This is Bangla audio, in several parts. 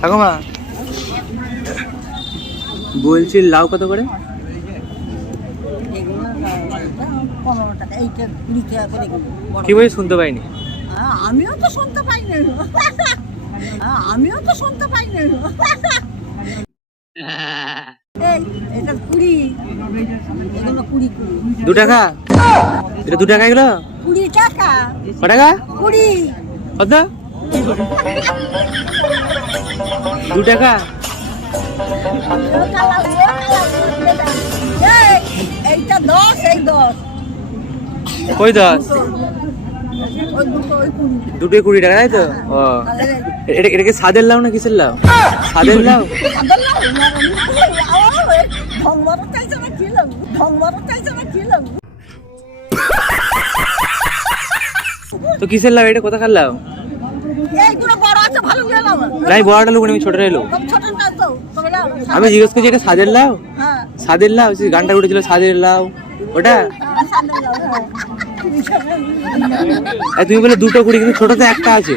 ঠাকুমা বলছি লাউ কত করে? 15 টাকা, এইটা 20 টাকা করে। কি বলছি শুনতে পাইনি। আমিও তো শুনতে পাই না। এই এটা 20, এগুলো 20। 2 টাকা? এটা 2 টাকা এগুলো? 20 টাকা। ক টাকা? 20। কত? 2 টাকা? এইটা 10, এই 10। কই 10? দুটোই 20 টাকা, তাই তো? ও এটা কি সাদের লাউ না কিসের লাউ? সাদের লাউ? তো কিসের লাউ এটা? কোথাকার লাউ? নাই বড়টা লোক, আমি ছোটটা এলো। আমি জিজ্ঞেস করছি এটা সাদের লাউ? সাদের লাউ গানটা উঠেছিল, সাদের লাউ ওটা? তুমি বলে 2টো 20, কিন্তু ছোটতে একটা আছে।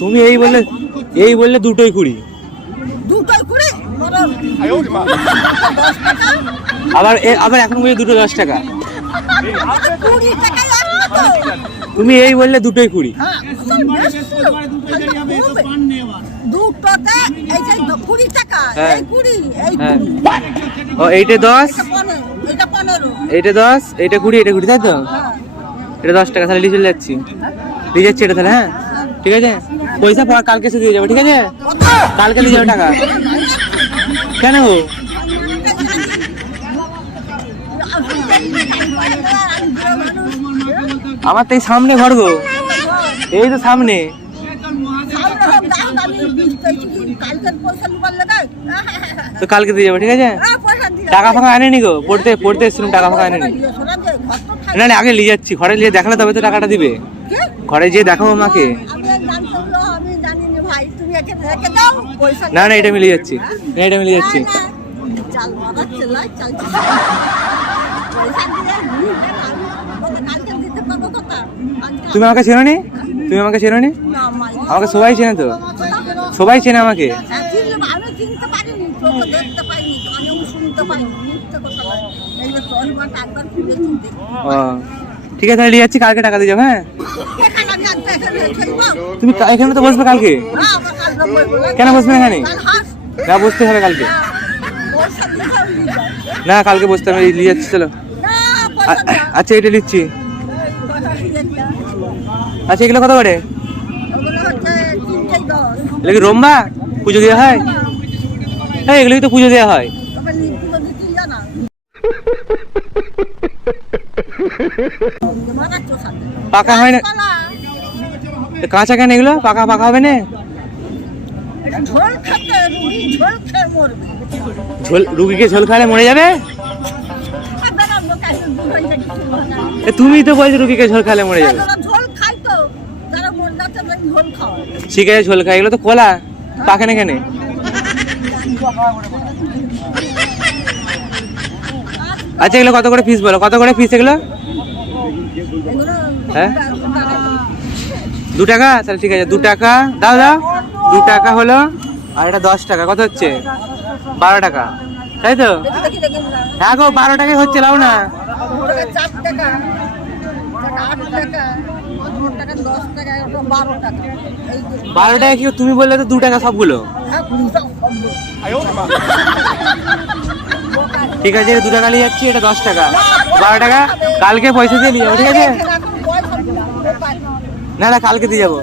তুমি এই বললে 2টোই 20। আবার এখন বলছে 2টো 10 টাকা। তুমি এই বললে 2টোই 20। ও এইটা 10, এইটা 10, এইটা 20, এটা 20, তাই তো? এটা 10 টাকা। তাহলে নিয়ে চলে যাচ্ছি, এটা তাহলে। হ্যাঁ ঠিক আছে, পয়সা পর কালকে এসে দিয়ে যাবো, ঠিক আছে? কালকে দিয়ে যাবে টাকা। কেন? আমার তো এই সামনে ঘর গো, এই তো সামনে। তো কালকে দিয়ে যাবো, ঠিক আছে? টাকা ফাঁকা আনেনি গো, পড়তে এসেছিলাম, টাকা ফাঁকা আনেনি। না না, আগে নিয়ে যাচ্ছি, ঘরে নিয়ে দেখালে তবে তো টাকাটা দিবে। ঘরে যেয়ে দেখাবো মাকে। না না, এটা মিলিয়ে যাচ্ছি, তুমি আমাকে চেনো নি? আমাকে সবাই চেনে তো, সবাই চেনে আমাকে। ও ঠিক আছে, তাহলে নিয়ে যাচ্ছি, কালকে টাকা দিয়ে যাবো। হ্যাঁ তুমি এখানে তো বসবে কালকে? কেন বসবে এখানে? না বসতে হবে কালকে। না কালকে বসতে হবে, নিয়ে যাচ্ছি। চলো। আচ্ছা এটা নিচ্ছি। আচ্ছা এগুলো কত করে? এগুলো কি রম্বা পুজো দেওয়া হয়? হ্যাঁ এগুলোই তো পুজো দেওয়া হয়। পাকা হয় না? কাঁচা কেন এগুলো? পাকা হবে না? রুগীকে ঝোল খাওয়ালে মরে যাবে? তুমি তো বলছো রুগীকে ঝোল খাওয়ালে মরে যাবে। ঠিক আছে ঝোল খাই, এগুলো তো কলা, পাকে না কেন? আচ্ছা এগুলো কত করে পিস বলো, কত করে পিস এগুলো? হ্যাঁ 2 টাকা? তাহলে ঠিক আছে 2 টাকা দাও। 2 টাকা হলো, আর এটা 10 টাকা, কত হচ্ছে? 12 টাকা, তাই তো? হ্যাঁ গো 12 টাকাই হচ্ছে, লাও না। 12 টাকা কি তুমি বললে তো 2 টাকা সবগুলো। ঠিক আছে 2 টাকা নিয়ে যাচ্ছি, এটা 10 টাকা, 12 টাকা। কালকে পয়সা দিয়ে নিয়ে যাবো, ঠিক আছে? না না কালকে দিয়ে যাবো।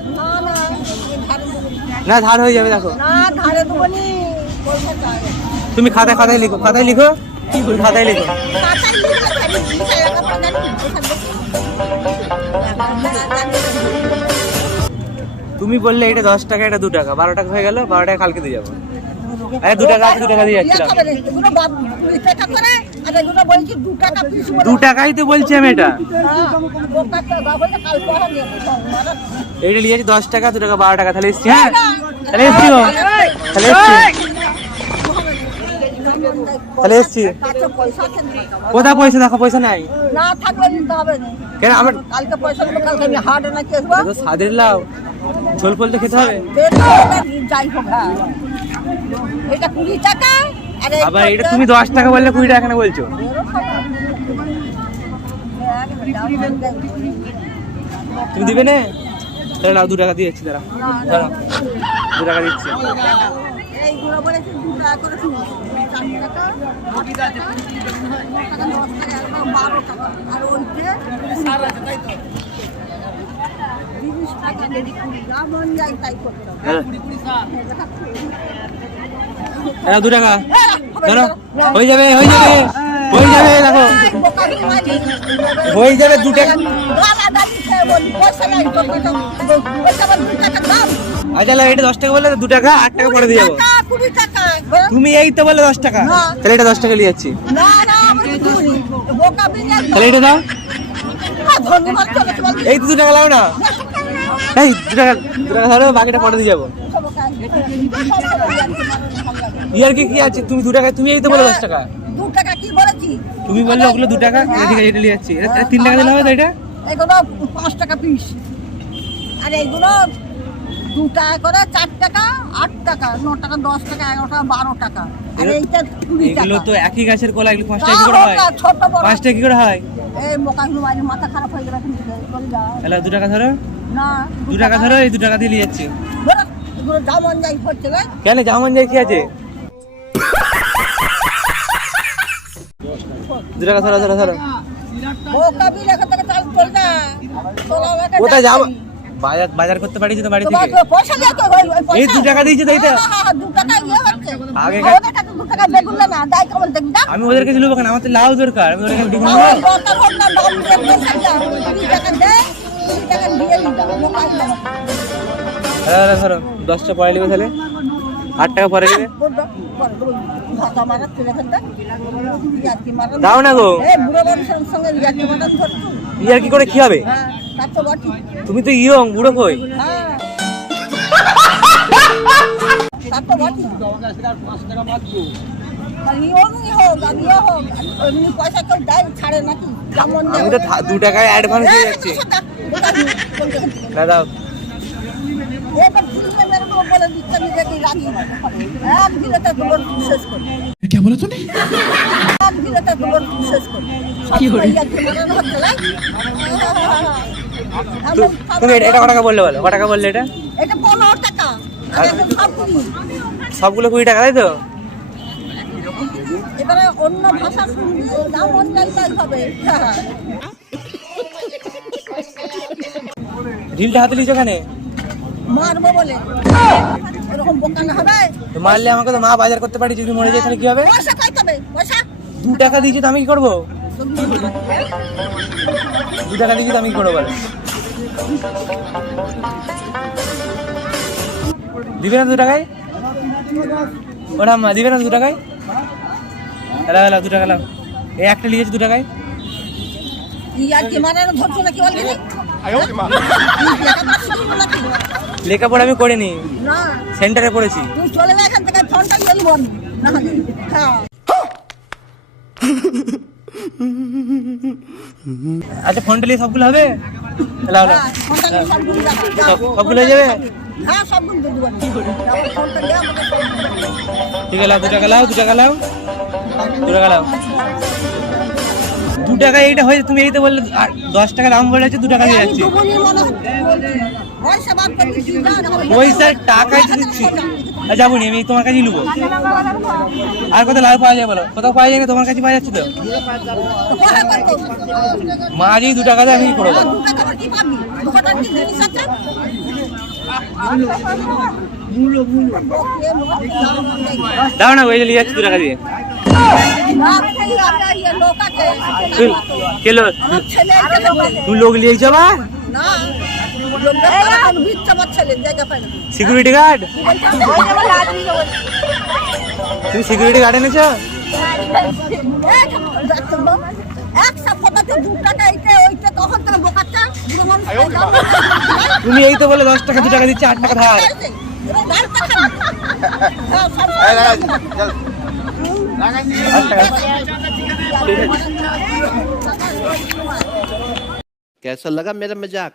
না ধার হয়ে যাবে, দেখো। তুমি খাতায় লিখো, খাতায় লিখো। তুমি বললে এটা 10 টাকা, এটা 2 টাকা, 12 টাকা হয়ে গেল। 12 টাকা কালকে দিয়ে যাবো। 2 টাকা 2 টাকা দিয়ে যাচ্ছিলাম। 2 টাকাই তো বলছি আমি। এটা নিয়ে যাচ্ছি 10 টাকা, 2 টাকা, 12 টাকা। তাহলে এসছি। হ্যাঁ তাহলে এসছি। কোথায় পয়সা? দেখো পয়সা নাই। কেন? আমার সাদের লাউ ঝোল ফল তো খেতে হবে। যাই হোক, হ্যাঁ এটা 20 টাকা। আর আবার এটা তুমি 10 টাকা বললে 20 টাকা কেন বলছো? তুমি দিবে না? তাহলে নাও 2 টাকা দিয়েছি, দাঁড়াও দাঁড়াও 2 টাকা দিচ্ছি। এইগুলো বলেছি 2 টাকা করে শুনো, 4 টাকা 10 টাকা 12 টাকা। আর ওইতে 20 টাকা যদি 20 যা মন যায় তাই করতে হবে। হ্যাঁ 2 টাকা ধরো, হয়ে যাবে হয়ে যাবে হয়ে যাবে, দেখো হয়ে যাবে 2 টাকা। আচ্ছা এটা 10 টাকা বললে 2 টাকা, 8 টাকা পরে দিয়ে যাবো। তুমি এই তো বলে 10 টাকা, তাহলে এটা 10 টাকা নিয়ে যাচ্ছি। তাহলে এটা দাও, এই তো 2 টাকা লাও না, এই 2 টাকা ধরো, বাকিটা পরে দিয়ে যাবো। ইয়ার কি আছে, তুমি 2 টাকা, তুমি এই তো বলে 10 টাকা। 2 টাকা কি বলেছি? তুমি বললে ওগুলো 2 টাকা, ঠিক আছে এটা নিয়ে যাচ্ছি। 3 টাকা দিলে হবে তো? এটা এগুলো 5 টাকা পিস, আর এইগুলো 2 টাকা করে, 4 টাকা 8 টাকা 9 টাকা 10 টাকা 11 টাকা 12 টাকা। আর এইটা 20 টাকা। এগুলো তো একই গাছের কলা, এগুলো 5 টাকা কি করে হয়? ছোট বড় 5 টাকা কি করে হয়? এই মোকাগুলো মাঝে মাথা খারাপ হয়ে গেল এখন থেকে চলে যা। তাহলে 2 টাকা ধরো, না 2 টাকা ধরো, এই 2 টাকা দিয়ে নিয়ে যাচ্ছি। বলো এগুলো জামন যাই হচ্ছে না। কেন জামন যাই কি আছে? 2 টাকা ধরো ধরো ধরো। মোকাবি লেখা থেকে চাল চল না, তোলা লাগা কোথায় যাবো? বাজার করতে পারিস তো বাড়ি থেকে? পয়সা দিয়ে তো এই 2 টাকা দিয়েছে তাই তো? 2 টাকা ইয়ে হচ্ছে আগে ওদের কাছে 2 টাকা বেগুন না দাই কেমন দেখবি না। আমি ওদের কাছে নেবো কেন? আমার তো লাউ দরকার, আমি ওদের কাছে বেগুন নেবো। দরকার হোক না, দাম দিয়ে পয়সা দাও, 2 টাকা দে, 2 টাকা দিয়ে দিবা মোকাবি লেখা। ধরো ধরো 10টা পরে নেবে, তাহলে 8 টাকা পরে নেবে। ভাতা মারা তুলে ফেলতে ইয়ার্কি মারা দাও না গো, এই বুড়ো মানুষের সঙ্গে ইয়ার্কি মারা ধরতো। ইয়ার কি করে কি হবে? হ্যাঁ তার তো বটি। তুমি তো ইয়ং, বুড়ো কই? হ্যাঁ তার তো বটি। ইয়ংই হোক আর ইয়ে হোক, এমনি পয়সা কেউ দেয় ছাড়ে নাকি? যেমন আমি তো 2 টাকায় অ্যাডভান্স দিয়ে যাচ্ছি। না দাও। এবার দিলে মেরে তো বলে দিচ্ছে নিজেকে রাগি এক দিলে তো তোমার শেষ করে। क्या बोला तूने? এক দিলে তো তোমার শেষ করে। কি হলো? তুমি এটা কত টাকা বললে বলো? কত টাকা বললে এটা? এটা 15 টাকা। আর এটা সব 20। সবগুলো 20 টাকা তাই তো? এবারে অন্য ভাষা শুনলে দাম অন্যায় হবে। ঢিলটা হাতে নিয়েছো কেন? মারবো বলে এরকম বোকা না হবে। তো মারলে আমাকে তো মা বাজার করতে পারি, যদি মরে যায় তাহলে কি হবে? পয়সা খাইতে হবে, পয়সা 2 টাকা দিয়েছি তো আমি কি করবো? 2 টাকা দিয়েছি তো আমি কি করবো বলো? দিবে না 2 টাকায়? ওটা মা দিবে না 2 টাকায়? এলা 2 টাকা লাও। এই একটা নিয়েছি 2 টাকায়। ইয়ার্কি মারানো ধরছো না কি বললি? লেখাপড়া আমি করিনি, না সেন্টারে পড়েছি। তুই চলে যা এখান থেকে, ফোনটা নিয়ে নিব না হলে। হ্যাঁ আচ্ছা ফোনটা নিয়ে সবগুলো হবে? লাও লাও, ফোনটা নিয়ে সবগুলো রাখো, যাও। সবগুলো হয়ে যাবে? হ্যাঁ সবগুলো দিয়ে দেবো। আমার ফোনটা নিয়ে আমাকে ফোন করো। ঠিক আছে লাও 2 টাকা লাও, 2 টাকা লাও, 2 টাকা লাও। 2 টাকা এইটা হয়েছে, তুমি এই তো বললে 10 টাকা দাম বলে আছে, 2 টাকা দিয়ে যাচ্ছি। দুপুরে মনে হচ্ছে বলছি, পয়সা বাদ করে দিচ্ছি, যা না হলে- পয়সার টাকাই তো দিচ্ছি। যাবো নি, আমি তোমার কাছেই নেবো। আর কোথাও লাভ পাওয়া যায় বলো? কোথাও পাওয়া যায় না, তোমার কাছে পাওয়া যাচ্ছে তো? পয়সা কত? মা যদি 2 টাকা দেয় আমি কি করবো? 2 টাকা আবার কি পাবি? দোকানদার কি জিনিস আছে? দাও না, ওই যে নিয়ে যাচ্ছি 2 টাকা দিয়ে। না, এই আমরা ইয়ে লোক আছে। কেলো আমার ছেলে এখানে লোক আছে। তুই লোক নিয়ে যাবা? না, লোকদের তারা এখন বিচ্ছে আমার ছেলে, জায়গা পায় না। Security guard? কি বলছো? ওই যেমন লাজমি লোক। তুমি সিকিউরিটি গার্ড এনেছো? এক সপ্তাহে 2 টাকা এইটা ওইটা তখন থেকে বোকাচ্ছা বুড়ো মানুষ তুমি এই তো বলে 10 টাকা 2 টাকা দিচ্ছে, 8 টাকা ধার। कैसा लगा मेरा मजाक?